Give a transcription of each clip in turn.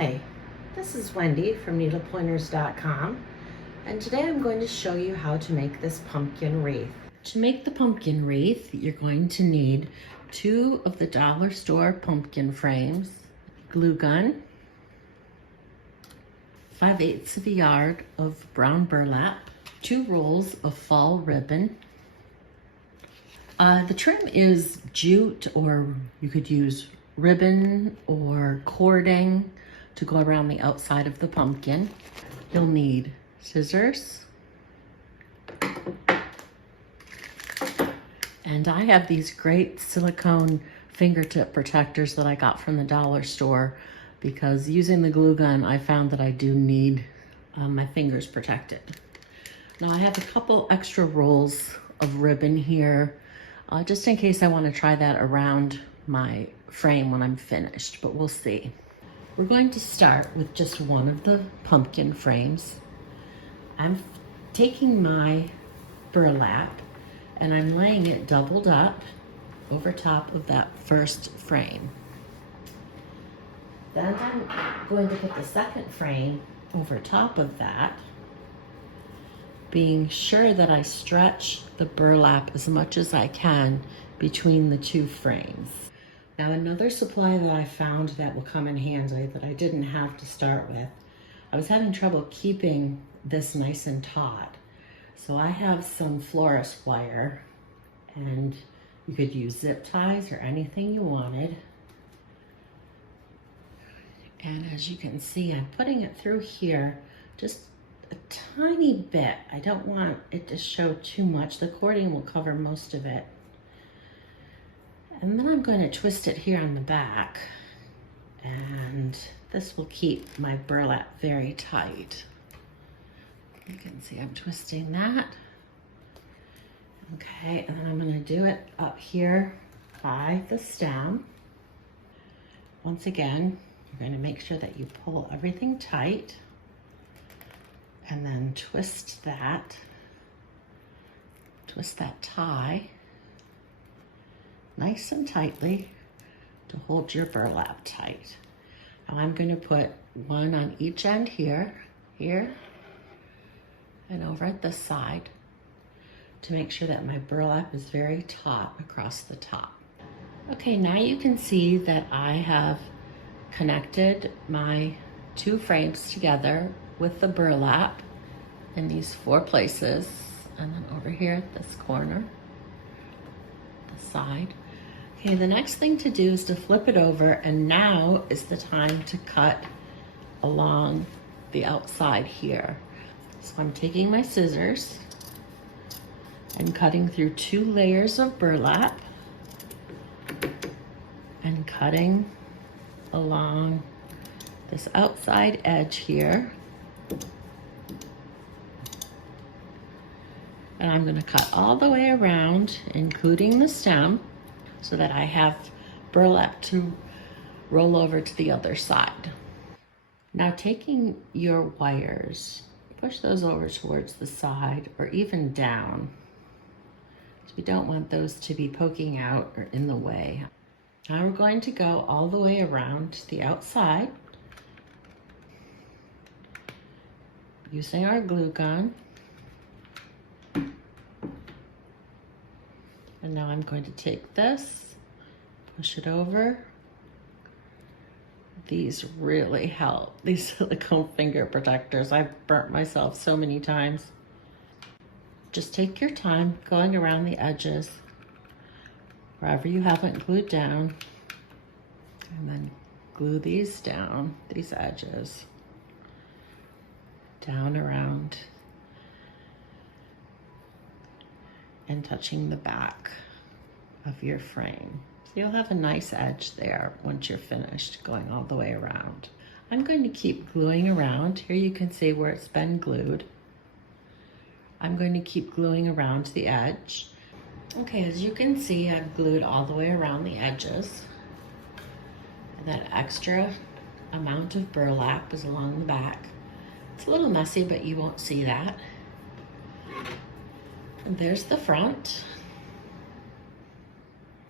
Hi, this is Wendy from needlepointers.com, and today I'm going to show you how to make this pumpkin wreath. To make the pumpkin wreath, you're going to need 2 of the dollar store pumpkin frames, glue gun, 5/8 of a yard of brown burlap, 2 rolls of fall ribbon. The trim is jute, or you could use ribbon or cording to go around the outside of the pumpkin. You'll need scissors. And I have these great silicone fingertip protectors that I got from the dollar store, because using the glue gun, I found that I do need my fingers protected. Now I have a couple extra rolls of ribbon here, just in case I want to try that around my frame when I'm finished, but we'll see. We're going to start with just one of the pumpkin frames. I'm taking my burlap and I'm laying it doubled up over top of that first frame. Then I'm going to put the second frame over top of that, being sure that I stretch the burlap as much as I can between the 2 frames. Now, another supply that I found that will come in handy that I didn't have to start with, I was having trouble keeping this nice and taut. So I have some florist wire, and you could use zip ties or anything you wanted. And as you can see, I'm putting it through here just a tiny bit. I don't want it to show too much. The cording will cover most of it. And then I'm going to twist it here on the back, and this will keep my burlap very tight. You can see I'm twisting that. Okay, and then I'm going to do it up here by the stem. Once again, you're going to make sure that you pull everything tight, and then twist that tie nice and tightly to hold your burlap tight. Now I'm going to put one on each end here, and over at this side to make sure that my burlap is very taut across the top. Okay, now you can see that I have connected my 2 frames together with the burlap in these 4 places, and then over here at this corner, the side. Okay, the next thing to do is to flip it over, and now is the time to cut along the outside here. So I'm taking my scissors and cutting through 2 layers of burlap and cutting along this outside edge here. And I'm going to cut all the way around, including the stem, so that I have burlap to roll over to the other side. Now, taking your wires, push those over towards the side or even down, because we don't want those to be poking out or in the way. Now we're going to go all the way around the outside using our glue gun. And now I'm going to take this, push it over. These really help, these silicone finger protectors. I've burnt myself so many times. Just take your time going around the edges, wherever you haven't glued down, and then glue these down, these edges, down around and touching the back of your frame. So you'll have a nice edge there once you're finished going all the way around. I'm going to keep gluing around. Here you can see where it's been glued. I'm going to keep gluing around the edge. Okay, as you can see, I've glued all the way around the edges. And that extra amount of burlap is along the back. It's a little messy, but you won't see that. And there's the front.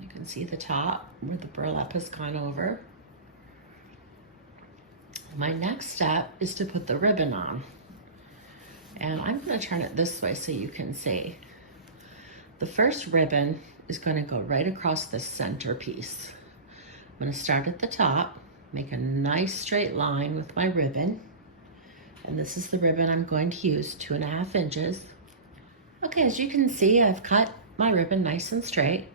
You can see the top where the burlap has gone over. My next step is to put the ribbon on. And I'm gonna turn it this way so you can see. The first ribbon is gonna go right across the center piece. I'm gonna start at the top, make a nice straight line with my ribbon. And this is the ribbon I'm going to use, 2.5 inches. Okay, as you can see, I've cut my ribbon nice and straight.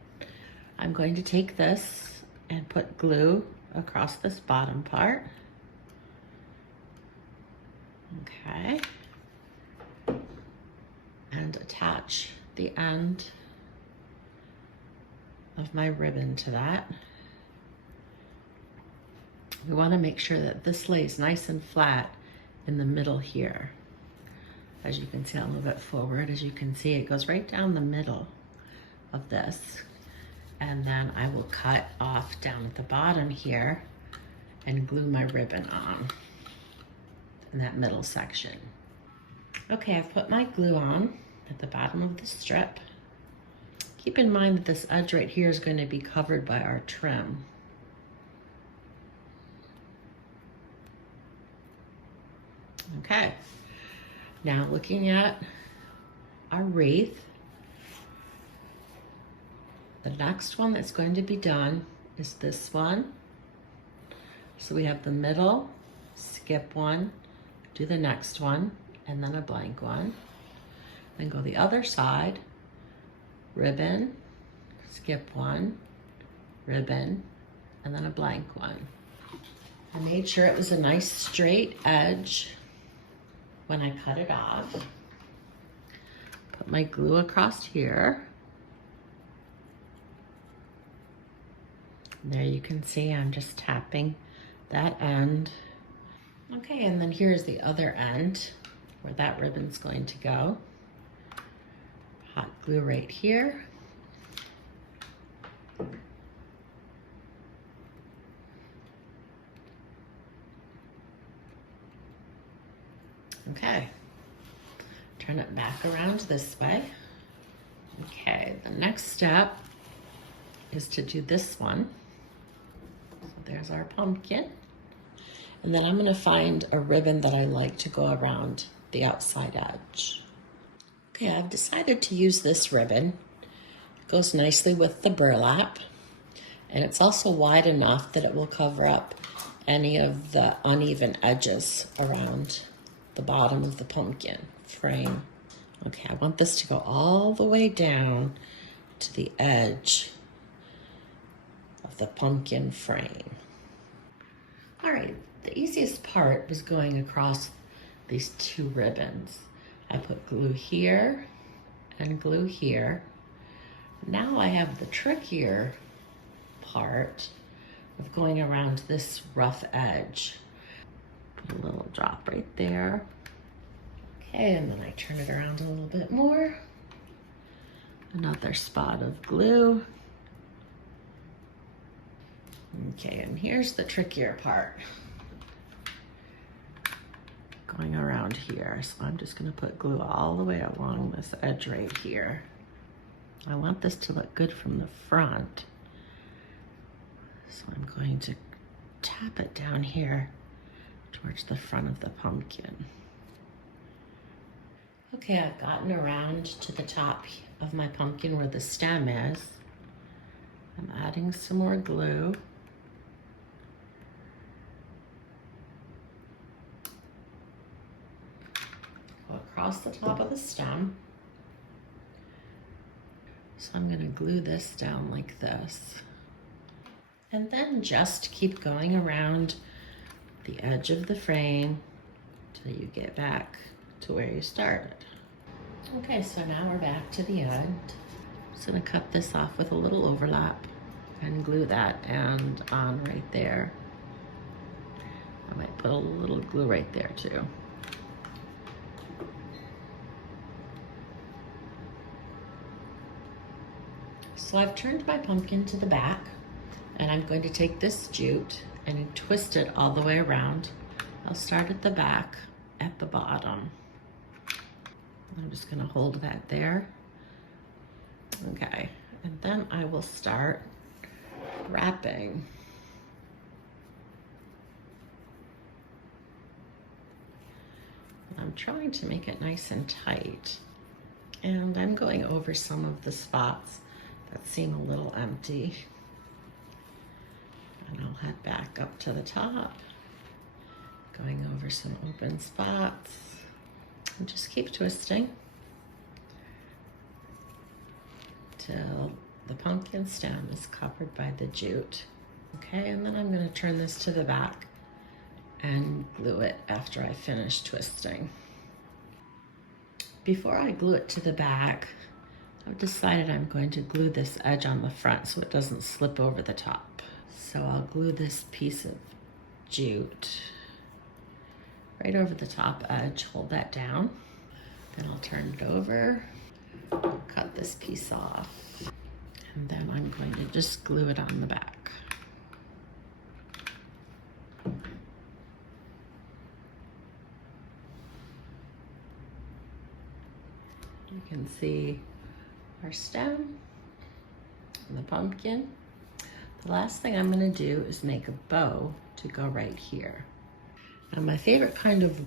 I'm going to take this and put glue across this bottom part. Okay. And attach the end of my ribbon to that. We want to make sure that this lays nice and flat in the middle here. As you can see, I'll move it forward. As you can see, it goes right down the middle of this. And then I will cut off down at the bottom here and glue my ribbon on in that middle section. Okay, I've put my glue on at the bottom of the strip. Keep in mind that this edge right here is going to be covered by our trim. Okay, now looking at our wreath, the next one that's going to be done is this one. So we have the middle, skip one, do the next one, and then a blank one. Then go the other side, ribbon, skip one, ribbon, and then a blank one. I made sure it was a nice straight edge when I cut it off. Put my glue across here. There you can see I'm just tapping that end. Okay, and then here's the other end where that ribbon's going to go. Hot glue right here. Okay, turn it back around this way. Okay, the next step is to do this one. So there's our pumpkin. And then I'm gonna find a ribbon that I like to go around the outside edge. Okay, I've decided to use this ribbon. It goes nicely with the burlap. And it's also wide enough that it will cover up any of the uneven edges around the bottom of the pumpkin frame. Okay, I want this to go all the way down to the edge of the pumpkin frame. All right, the easiest part was going across these two ribbons. I put glue here and glue here. Now I have the trickier part of going around this rough edge. Put a little drop right there. Okay, and then I turn it around a little bit more. Another spot of glue. Okay, and here's the trickier part. Going around here, so I'm just gonna put glue all the way along this edge right here. I want this to look good from the front. So I'm going to tap it down here towards the front of the pumpkin. Okay, I've gotten around to the top of my pumpkin where the stem is. I'm adding some more glue. Go across the top of the stem. So I'm gonna glue this down like this. And then just keep going around the edge of the frame till you get back to where you started. Okay, so now we're back to the end. Just gonna cut this off with a little overlap and glue that end on right there. I might put a little glue right there too. So I've turned my pumpkin to the back, and I'm going to take this jute and twist it all the way around. I'll start at the back, at the bottom. I'm just gonna hold that there. Okay, and then I will start wrapping. I'm trying to make it nice and tight. And I'm going over some of the spots that seem a little empty. And I'll head back up to the top, going over some open spots, and just keep twisting till the pumpkin stem is covered by the jute. Okay, and then I'm going to turn this to the back and glue it after I finish twisting. Before I glue it to the back, I've decided I'm going to glue this edge on the front so it doesn't slip over the top. So I'll glue this piece of jute right over the top edge, hold that down. Then I'll turn it over, cut this piece off, and then I'm going to just glue it on the back. You can see our stem and the pumpkin. The last thing I'm going to do is make a bow to go right here. Now my favorite kind of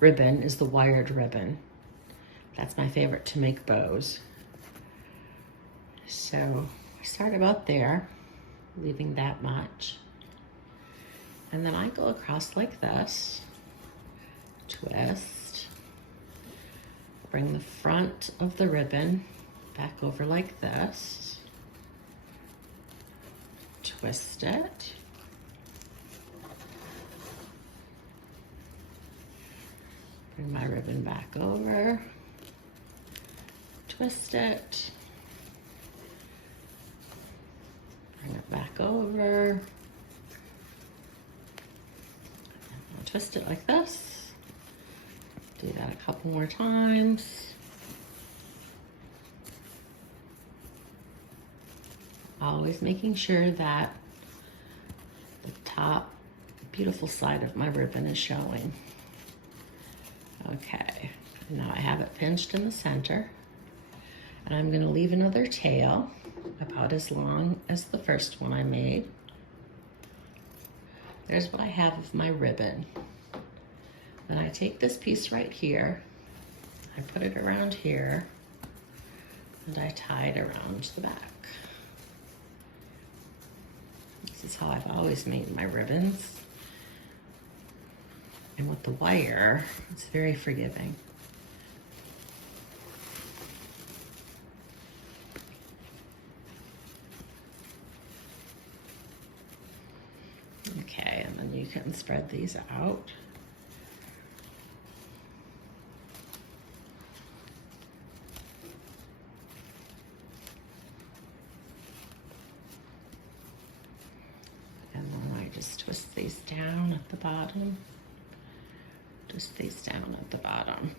ribbon is the wired ribbon. That's my favorite to make bows. So I start about there, leaving that much. And then I go across like this, twist, bring the front of the ribbon back over like this, twist it, bring my ribbon back over, twist it, bring it back over, I'll twist it like this. Do that a couple more times. Always making sure that the top beautiful side of my ribbon is showing. Okay, now I have it pinched in the center, and I'm going to leave another tail about as long as the first one I made. There's what I have of my ribbon. Then I take this piece right here, I put it around here, and I tie it around the back. This is how I've always made my ribbons. And with the wire, it's very forgiving. Okay, and then you can spread these out. Just twist these down at the bottom. Twist these down at the bottom.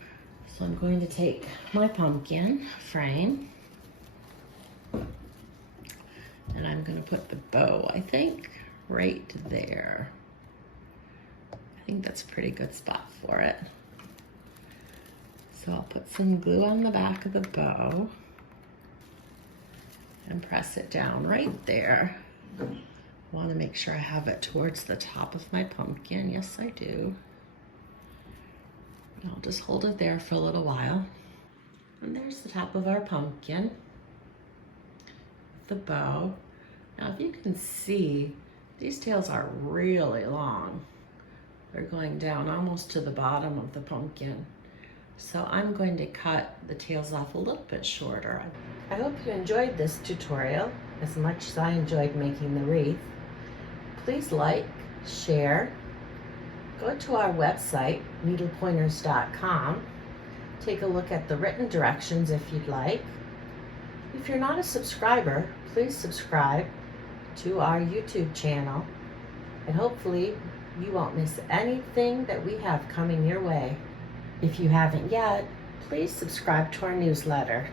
So I'm going to take my pumpkin frame and I'm going to put the bow, I think, right there. I think that's a pretty good spot for it. So I'll put some glue on the back of the bow and press it down right there. I want to make sure I have it towards the top of my pumpkin. Yes, I do. I'll just hold it there for a little while. And there's the top of our pumpkin, the bow. Now, if you can see, these tails are really long. They're going down almost to the bottom of the pumpkin. So I'm going to cut the tails off a little bit shorter. I hope you enjoyed this tutorial as much as I enjoyed making the wreath. Please like, share, go to our website, needlepointers.com. Take a look at the written directions if you'd like. If you're not a subscriber, please subscribe to our YouTube channel, and hopefully you won't miss anything that we have coming your way. If you haven't yet, please subscribe to our newsletter.